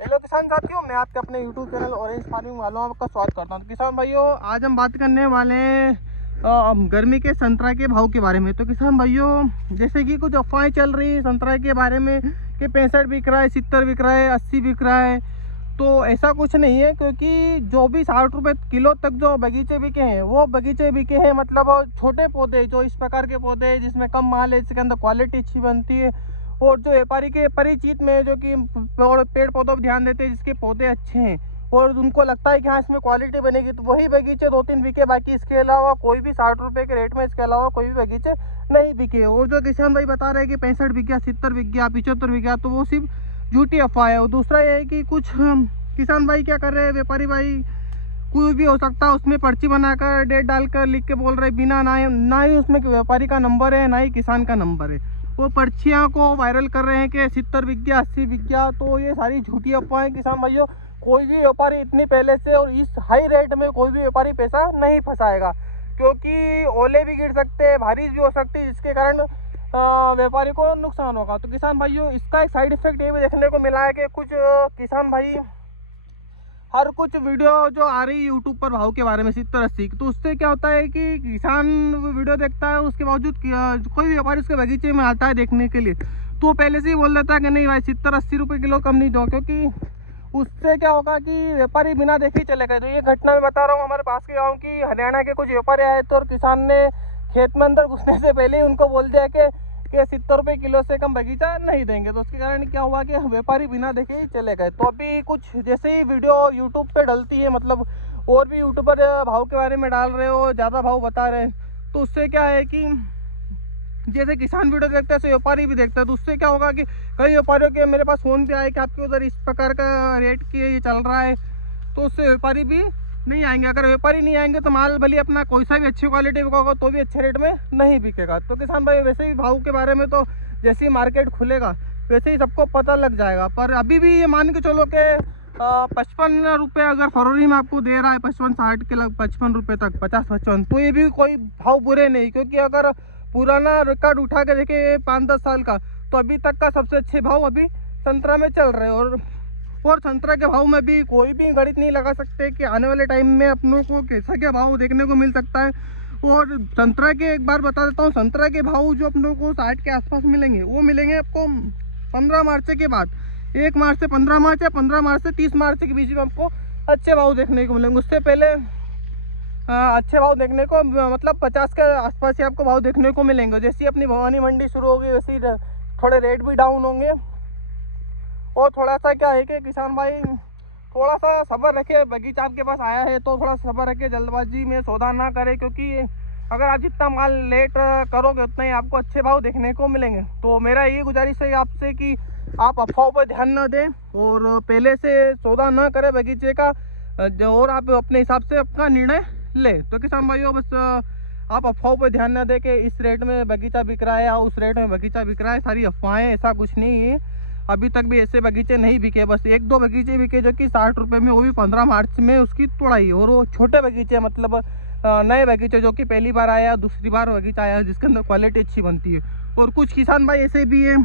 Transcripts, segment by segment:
Hello किसान साथियों, मैं आपके अपने YouTube चैनल ऑरेंज फार्मिंग वालों आपका स्वागत करता हूं। तो किसान भाइयों, आज हम बात करने वाले हैं गर्मी के संतरा के भाव के बारे में। तो किसान भाइयों, जैसे कि कुछ अफवाहें चल रही है संतरा के बारे में कि 65 बिक रहा है, 70 बिक रहा है, 80 बिक रहा है। तो ऐसा कुछ नहीं है, क्योंकि जो भी 60 रुपये किलो तक जो बगीचे बिके हैं वो बगीचे बिके हैं मतलब छोटे पौधे, जो इस प्रकार के पौधे जिसमें कम माल है, इसके अंदर क्वालिटी अच्छी बनती है और जो व्यापारी के परिचित में जो कि पेड़ पौधों पर ध्यान देते हैं, जिसके पौधे अच्छे हैं और उनको लगता है कि हाँ इसमें क्वालिटी बनेगी, तो वही बगीचे 2-3 बिके। बाकी इसके अलावा कोई भी 60 रुपये के रेट में इसके अलावा कोई भी बगीचे नहीं बिके। और जो किसान भाई बता रहे हैं कि 65 बिक गया, 70 बिक गया, 75 बिक गया, तो वो सिर्फ झूठी अफवाह है। और दूसरा ये है कि कुछ किसान भाई क्या कर रहे हैं, व्यापारी भाई कोई भी हो सकता है उसमें पर्ची बनाकर डेट डालकर लिख के बोल रहे, बिना ना ही उसमें व्यापारी का नंबर है, ना ही किसान का नंबर है। वो पर्चियाँ को वायरल कर रहे हैं कि 70 बिक गया, 80 बिक गया। तो ये सारी झूठी अफवाहें किसान भाइयों। कोई भी व्यापारी इतनी पहले से और इस हाई रेट में कोई भी व्यापारी पैसा नहीं फंसाएगा, क्योंकि ओले भी गिर सकते हैं, बारिश भी हो सकती है, जिसके कारण व्यापारी को नुकसान होगा। तो किसान भाइयों, इसका एक साइड इफेक्ट ये भी देखने को मिला है कि कुछ किसान भाई हर कुछ वीडियो जो आ रही है यूट्यूब पर भाव के बारे में 70-80, तो उससे क्या होता है कि किसान वीडियो देखता है, उसके बावजूद कोई भी व्यापारी उसके बगीचे में आता है देखने के लिए, तो पहले से ही बोल देता है कि नहीं भाई 70-80 रुपये किलो कम नहीं दो, क्योंकि उससे क्या होगा कि व्यापारी बिना देखे ही चले गए। तो ये घटना मैं बता रहा हूँ हमारे पास के गाँव की। हरियाणा के कुछ व्यापारी आए थे और किसान ने खेत में अंदर घुसने से पहले ही उनको बोल दिया कि 70 रुपये किलो से कम बगीचा नहीं देंगे। तो उसके कारण क्या हुआ कि व्यापारी बिना देखे ही चले गए। तो अभी कुछ जैसे ही वीडियो यूट्यूब पे डलती है, मतलब और भी यूट्यूबर भाव के बारे में डाल रहे हो, ज़्यादा भाव बता रहे हैं, तो उससे क्या है कि जैसे किसान वीडियो देखते हैं, व्यापारी भी देखते हैं। तो उससे क्या होगा कि कई व्यापारियों के मेरे पास फ़ोन पे आए कि आपके उधर इस प्रकार का रेट की ये चल रहा है, तो उससे व्यापारी भी नहीं आएंगे। अगर व्यापारी नहीं आएंगे तो माल भले अपना कोई सा भी अच्छी क्वालिटी बिकेगा तो भी अच्छे रेट में नहीं बिकेगा। तो किसान भाई, वैसे ही भाव के बारे में तो जैसे ही मार्केट खुलेगा वैसे ही सबको पता लग जाएगा। पर अभी भी ये मान के चलो कि 55 रुपये अगर फरवरी में आपको दे रहा है, 55-60 के लग 55 रुपये तक, 50-55, तो ये भी कोई भाव बुरे नहीं। क्योंकि अगर पुराना रिकॉर्ड उठा के देखे 5-10 साल का, तो अभी तक का सबसे अच्छे भाव अभी संतरा में चल रहे हैं। और संतरा के भाव में भी कोई भी गणित नहीं लगा सकते कि आने वाले टाइम में अपनों को कैसा क्या भाव देखने को मिल सकता है। और संतरा के एक बार बता देता हूँ, संतरा के भाव जो अपनों को 60 के आसपास मिलेंगे, वो मिलेंगे आपको 15 मार्च के बाद। 1 मार्च से 15 मार्च या 15 मार्च से 30 मार्च के बीच में आपको अच्छे भाव देखने को मिलेंगे। उससे पहले अच्छे भाव देखने को मतलब 50 के आसपास ही आपको भाव देखने को मिलेंगे। जैसे अपनी भवानी मंडी शुरू होगी वैसे ही थोड़े रेट भी डाउन होंगे। और थोड़ा सा क्या है कि किसान भाई थोड़ा सा सब्र रखे, बगीचा आपके पास आया है तो थोड़ा सब्र रखे, जल्दबाजी में सौदा ना करें, क्योंकि अगर आप जितना माल लेट करोगे उतना ही आपको अच्छे भाव देखने को मिलेंगे। तो मेरा यही गुजारिश है आपसे कि आप अफवाहों पर ध्यान ना दें और पहले से सौदा ना करें बगीचे का, और आप अपने हिसाब से अपना निर्णय लें। तो किसान भाइयों, बस आप अफवाहों पर ध्यान ना दें कि इस रेट में बगीचा बिक रहा है या उस रेट में बगीचा बिक रहा है। सारी अफवाहें, ऐसा कुछ नहीं है। अभी तक भी ऐसे बगीचे नहीं बिके, बस 1-2 बगीचे बिके जो कि 60 रुपये में, वो भी 15 मार्च में उसकी तोड़ाई। और वो छोटे बगीचे मतलब नए बगीचे जो कि पहली बार आया, दूसरी बार बगीचा आया, जिसके अंदर क्वालिटी अच्छी बनती है। और कुछ किसान भाई ऐसे भी हैं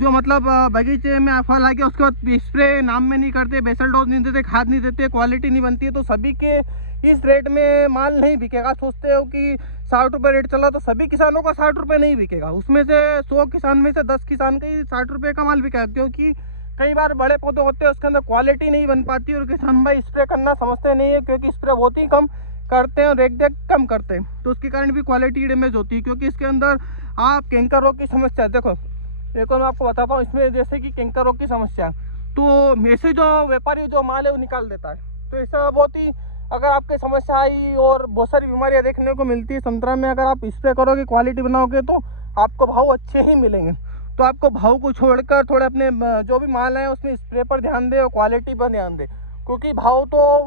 जो मतलब बगीचे में फल आके उसके बाद स्प्रे नाम में नहीं करते, बेसल डोज नहीं देते, खाद नहीं देते, क्वालिटी नहीं बनती है। तो सभी के इस रेट में माल नहीं बिकेगा। सोचते हो कि 60 रुपये रेट चला तो सभी किसानों का 60 रुपये नहीं बिकेगा। उसमें से 100 किसान में से 10 किसान का ही 60 रुपये का माल बिकेगा, क्योंकि कई बार बड़े पौधे होते हैं उसके अंदर क्वालिटी नहीं बन पाती और किसान भाई स्प्रे करना समझते नहीं है, क्योंकि स्प्रे बहुत ही कम करते हैं और रेख देख कम करते हैं, तो उसके कारण भी क्वालिटी डैमेज होती है। क्योंकि इसके अंदर आप कैंकर रोग की समस्या देखो, एक और मैं आपको बताता हूँ इसमें, जैसे कि कैंकर रोग की समस्या, तो ऐसे जो व्यापारी जो माल है वो निकाल देता है। तो ऐसा बहुत ही अगर आपकी समस्या आई और बहुत सारी बीमारियां देखने को मिलती है संतरा में, अगर आप स्प्रे करोगे, क्वालिटी बनाओगे, तो आपको भाव अच्छे ही मिलेंगे। तो आपको भाव को छोड़कर थोड़े अपने जो भी माल है उसमें स्प्रे पर ध्यान दे और क्वालिटी पर ध्यान दे, क्योंकि भाव तो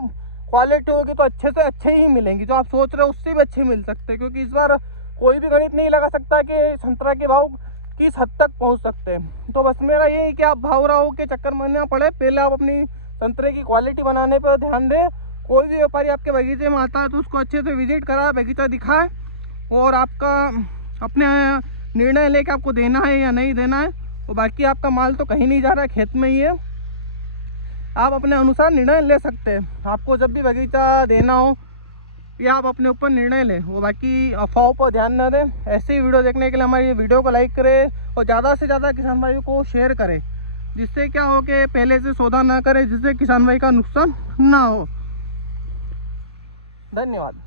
क्वालिटी होगी तो अच्छे से अच्छे ही मिलेंगी। जो आप सोच रहे हो उससे भी अच्छे मिल सकते हैं, क्योंकि इस बार कोई भी गणित नहीं लगा सकता कि संतरा के भाव किस हद तक पहुंच सकते हैं। तो बस मेरा यही कि आप भाव राव के चक्कर में ना पड़े, पहले आप अपनी संतरे की क्वालिटी बनाने पर ध्यान दें। कोई भी व्यापारी आपके बगीचे में आता है तो उसको अच्छे से विजिट कराए, बगीचा दिखाए और आपका अपने निर्णय लेके आपको देना है या नहीं देना है। और बाकी आपका माल तो कहीं नहीं जा रहा है, खेत में ही है। आप अपने अनुसार निर्णय ले सकते हैं। आपको जब भी बगीचा देना हो या आप अपने ऊपर निर्णय लें, वो बाकी अफवाहों पर ध्यान न दें। ऐसे ही वीडियो देखने के लिए हमारी वीडियो को लाइक करें और ज़्यादा से ज़्यादा किसान भाइयों को शेयर करें, जिससे क्या हो कि पहले से सौदा ना करें, जिससे किसान भाई का नुकसान ना हो। धन्यवाद।